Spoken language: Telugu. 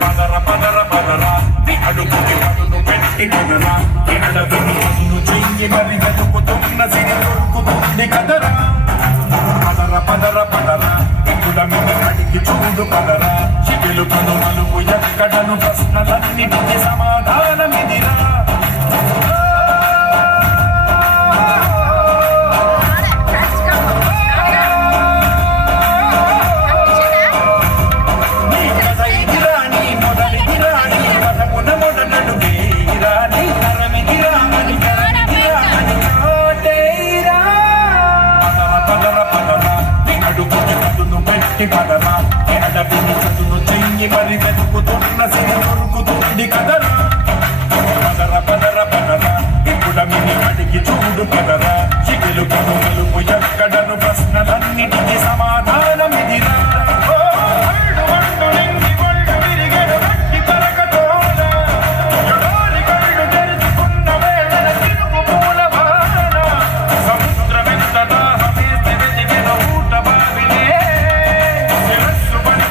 పదర పదర పదర నీ అడుగుకి పదును పెట్టి కదరా ఎడవిని పదును చెయ్యి మరి వెతుకుతున్న సిరి దొరుకుతుంది కదరా పదర పదర పదర ఎక్కడ మీద అడిగి చూడు పదరా చిగులు కను మలుపు ఎక్కడను ప్రశ్నలన్నిటికీ సమాధానమిదిరా పదరా ఎడవిని చదును చెయ్యి మరి వెతుకుతున్న సిరి దొరుకుతుంది కదరా పదర పదర పదరా ఇప్పుడు మిని అడిగి చూడు పదరా